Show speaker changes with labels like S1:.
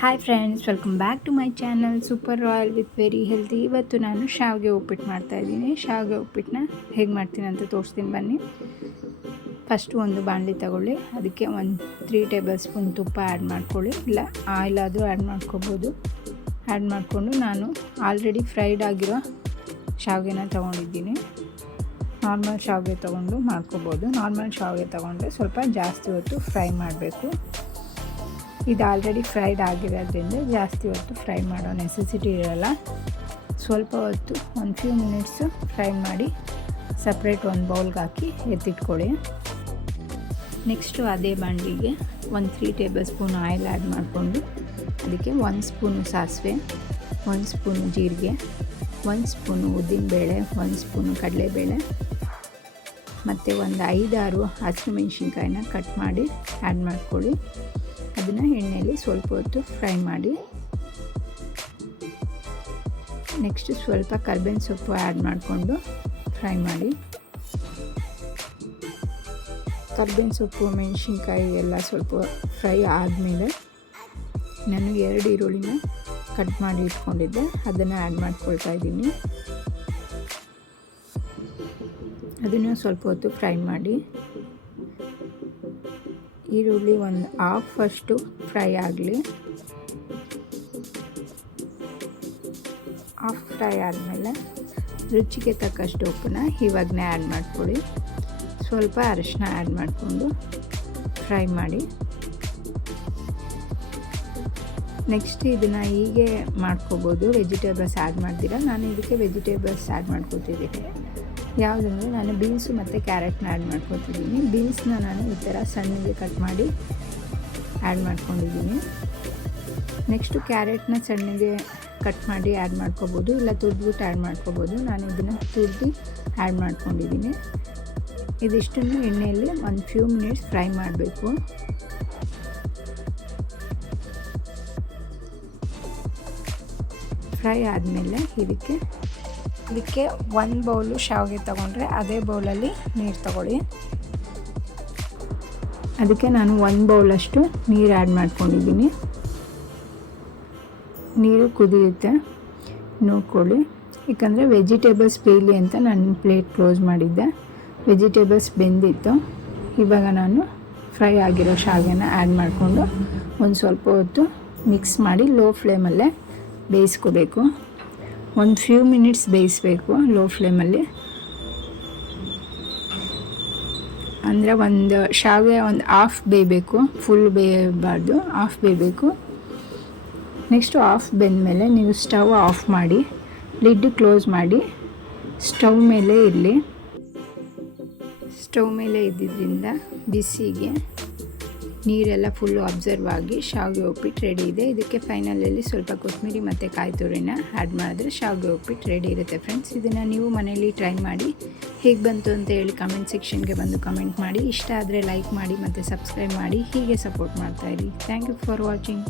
S1: Hi friends welcome back to my channel super royal with very healthy ಇವತ್ತು ನಾನು ಶಾವಿಗೆ ಉಪ್ಪಿಟ್ಟು ಮಾಡ್ತಾ ಇದ್ದೀನಿ. ಶಾವಿಗೆ ಉಪ್ಪಿಟ್ಟನ್ನ ಹೇಗೆ ಮಾಡ್ತೀನಿ ಅಂತ ತೋರಿಸ್ತೀನಿ ಬನ್ನಿ. ಫಸ್ಟು ಒಂದು ಬಾಣಲಿ ತಗೊಳ್ಳಿ. ಅದಕ್ಕೆ ಒಂದು ತ್ರೀ ಟೇಬಲ್ ಸ್ಪೂನ್ ತುಪ್ಪ ಆ್ಯಡ್ ಮಾಡ್ಕೊಳ್ಳಿ. ಇಲ್ಲ ಆಯಿಲ್ ಆದರೂ ಆ್ಯಡ್ ಮಾಡ್ಕೋಬೋದು. ಆ್ಯಡ್ ಮಾಡಿಕೊಂಡು ನಾನು ಆಲ್ರೆಡಿ ಫ್ರೈಡ್ ಆಗಿರೋ ಶಾವಿಗೆನ ತೊಗೊಂಡಿದ್ದೀನಿ. ನಾರ್ಮಲ್ ಶಾವಿಗೆ ತೊಗೊಂಡು ಮಾಡ್ಕೋಬೋದು. ನಾರ್ಮಲ್ ಶಾವಿಗೆ ತೊಗೊಂಡ್ರೆ ಸ್ವಲ್ಪ ಜಾಸ್ತಿ ಹೊತ್ತು ಫ್ರೈ ಮಾಡಬೇಕು. ಇದು ಆಲ್ರೆಡಿ ಫ್ರೈಡ್ ಆಗಿರೋದ್ರಿಂದ ಜಾಸ್ತಿ ಹೊತ್ತು ಫ್ರೈ ಮಾಡೋ ನೆಸೆಸಿಟಿ ಇರೋಲ್ಲ. ಸ್ವಲ್ಪ ಹೊತ್ತು, ಒಂದು ಫ್ಯೂ ಮಿನಿಟ್ಸು ಫ್ರೈ ಮಾಡಿ ಸಪ್ರೇಟ್ ಒಂದು ಬೌಲ್ಗೆ ಹಾಕಿ ಎತ್ತಿಟ್ಕೊಳ್ಳಿ. ನೆಕ್ಸ್ಟು ಅದೇ ಬಾಂಡಿಗೆ ಒಂದು three tablespoon oil add ಮಾಡಿಕೊಂಡು, ಅದಕ್ಕೆ ಒಂದು ಸ್ಪೂನು ಸಾಸಿವೆ, ಒಂದು ಸ್ಪೂನು ಜೀರಿಗೆ, ಒಂದು ಸ್ಪೂನು ಉದ್ದಿನಬೇಳೆ, ಒಂದು ಸ್ಪೂನು ಕಡಲೆಬೇಳೆ, ಮತ್ತು ಒಂದು ಐದಾರು ಹಸಿಮೆಣ್ಸಿನ್ಕಾಯಿನ ಕಟ್ ಮಾಡಿ ಆ್ಯಡ್ ಮಾಡ್ಕೊಳ್ಳಿ. ಅದನ್ನು ಎಣ್ಣೆಯಲ್ಲಿ ಸ್ವಲ್ಪ ಹೊತ್ತು ಫ್ರೈ ಮಾಡಿ. ನೆಕ್ಸ್ಟ್ ಸ್ವಲ್ಪ ಕರ್ಬೇವಿನ ಸೊಪ್ಪು ಆ್ಯಡ್ ಮಾಡಿಕೊಂಡು ಫ್ರೈ ಮಾಡಿ. ಕರ್ಬೇವಿನ ಸೊಪ್ಪು, ಮೆಣಸಿನ್ಕಾಯಿ ಎಲ್ಲ ಸ್ವಲ್ಪ ಫ್ರೈ ಆದಮೇಲೆ ನಾನು ಎರಡು ಈರುಳ್ಳಿನ ಕಟ್ ಮಾಡಿ ಇಟ್ಕೊಂಡಿದ್ದೆ. ಅದನ್ನು ಆ್ಯಡ್ ಮಾಡ್ಕೊಳ್ತಾ ಇದ್ದೀನಿ. ಅದನ್ನು ಸ್ವಲ್ಪ ಹೊತ್ತು ಫ್ರೈ ಮಾಡಿ. ಈರುಳ್ಳಿ ಒಂದು ಹಾಫ್ ಅಷ್ಟು ಫ್ರೈ ಆಗಲಿ. ಹಾಫ್ ಫ್ರೈ ಆದಮೇಲೆ ರುಚಿಗೆ ತಕ್ಕಷ್ಟು ಉಪ್ಪನ್ನ ಇವಾಗನೇ ಆ್ಯಡ್ ಮಾಡ್ಕೊಳ್ಳಿ. ಸ್ವಲ್ಪ ಅರಿಶಿನ ಆ್ಯಡ್ ಮಾಡಿಕೊಂಡು ಫ್ರೈ ಮಾಡಿ. ನೆಕ್ಸ್ಟ್ ಇದನ್ನು ಹೀಗೆ ಮಾಡ್ಕೋಬೋದು. ವೆಜಿಟೇಬಲ್ಸ್ ಆ್ಯಡ್ ಮಾಡ್ತೀರಾ? ನಾನು ಇದಕ್ಕೆ ವೆಜಿಟೇಬಲ್ಸ್ ಆ್ಯಡ್ ಮಾಡ್ಕೊತಿದ್ದೀನಿ. ಯಾವುದಂದರೆ ನಾನು ಬೀನ್ಸು ಮತ್ತು ಕ್ಯಾರೆಟ್ನ ಆ್ಯಡ್ ಮಾಡ್ಕೊತಿದ್ದೀನಿ. ಬೀನ್ಸ್ನ ನಾನು ಈ ಥರ ಸಣ್ಣಗೆ ಕಟ್ ಮಾಡಿ ಆ್ಯಡ್ ಮಾಡ್ಕೊಂಡಿದ್ದೀನಿ. ನೆಕ್ಸ್ಟು ಕ್ಯಾರೆಟ್ನ ಸಣ್ಣಗೆ ಕಟ್ ಮಾಡಿ ಆ್ಯಡ್ ಮಾಡ್ಕೋಬೋದು, ಇಲ್ಲ ತುರ್ದ್ಬಿಟ್ಟು ಆ್ಯಡ್ ಮಾಡ್ಕೋಬೋದು. ನಾನು ಇದನ್ನು ತುರಿದು ಆ್ಯಡ್ ಮಾಡ್ಕೊಂಡಿದ್ದೀನಿ. ಇದಿಷ್ಟನ್ನು ಎಣ್ಣೆಯಲ್ಲಿ ಒಂದು ಫ್ಯೂ ಮಿನಿಟ್ಸ್ ಫ್ರೈ ಮಾಡಬೇಕು. ಫ್ರೈ ಆದಮೇಲೆ ಇದಕ್ಕೆ ಇದಕ್ಕೆ ಒಂದು ಬೌಲು ಶಾವಿಗೆ ತೊಗೊಂಡ್ರೆ ಅದೇ ಬೌಲಲ್ಲಿ ನೀರು ತಗೊಳ್ಳಿ. ಅದಕ್ಕೆ ನಾನು ಒಂದು ಬೌಲಷ್ಟು ನೀರು ಆ್ಯಡ್ ಮಾಡ್ಕೊಂಡಿದ್ದೀನಿ. ನೀರು ಕುದಿಯುತ್ತೆ. ನೋಡ್ಕೊಳ್ಳಿ. ಯಾಕಂದರೆ ವೆಜಿಟೇಬಲ್ಸ್ ಬೇಯಲಿ ಅಂತ ನಾನು ಪ್ಲೇಟ್ ಕ್ಲೋಸ್ ಮಾಡಿದ್ದೆ. ವೆಜಿಟೇಬಲ್ಸ್ ಬೆಂದಿತ್ತು. ಇವಾಗ ನಾನು ಫ್ರೈ ಆಗಿರೋ ಶಾವಿಗೆನ ಆ್ಯಡ್ ಮಾಡಿಕೊಂಡು ಒಂದು ಸ್ವಲ್ಪ ಹೊತ್ತು ಮಿಕ್ಸ್ ಮಾಡಿ ಲೋ ಫ್ಲೇಮಲ್ಲೇ ಬೇಯಿಸ್ಕೋಬೇಕು. ಒಂದು ಫ್ಯೂ ಮಿನಿಟ್ಸ್ ಬೇಯಿಸಬೇಕು ಲೋ ಫ್ಲೇಮಲ್ಲಿ ಅಂದರೆ ಒಂದು ಶಾವಿಗೆ ಒಂದು ಹಾಫ್ ಬೇಯಬೇಕು ಫುಲ್ ಬೇಯಬಾರ್ದು ಹಾಫ್ ಬೇಯಬೇಕು. ನೆಕ್ಸ್ಟು ಆಫ್ ಬೆಂದಮೇಲೆ ನೀವು ಸ್ಟವ್ ಆಫ್ ಮಾಡಿ ಲಿಡ್ ಕ್ಲೋಸ್ ಮಾಡಿ ಸ್ಟವ್ ಮೇಲೆ ಇರಲಿ. ಸ್ಟವ್ ಮೇಲೆ ಇದ್ದಿದ್ದರಿಂದ ಬಿಸಿಗೆ ನೀರೆಲ್ಲ ಫುಲ್ಲು ಅಬ್ಸರ್ವ್ ಆಗಿ ಶಾವಿಗೆ ಉಪ್ಪಿಟ್ಟು ರೆಡಿ ಇದೆ. ಇದಕ್ಕೆ ಫೈನಲಲ್ಲಿ ಸ್ವಲ್ಪ ಕೊತ್ತಂಬರಿ ಮತ್ತು ಕಾಯಿ ತುರಿನ ಆ್ಯಡ್ ಮಾಡಿದ್ರೆ ಶಾವಿಗೆ ಉಪ್ಪಿಟ್ಟು ರೆಡಿ ಇರುತ್ತೆ ಫ್ರೆಂಡ್ಸ್ ಇದನ್ನು ನೀವು ಮನೇಲಿ ಟ್ರೈ ಮಾಡಿ ಹೇಗೆ ಬಂತು ಅಂತ ಹೇಳಿ ಕಮೆಂಟ್ ಸೆಕ್ಷನ್ಗೆ ಬಂದು ಕಮೆಂಟ್ ಮಾಡಿ. ಇಷ್ಟ ಆದರೆ ಲೈಕ್ ಮಾಡಿ ಮತ್ತು ಸಬ್ಸ್ಕ್ರೈಬ್ ಮಾಡಿ. ಹೀಗೆ ಸಪೋರ್ಟ್ ಮಾಡ್ತಾಯಿರಿ ಥ್ಯಾಂಕ್ ಯು ಫಾರ್ ವಾಚಿಂಗ್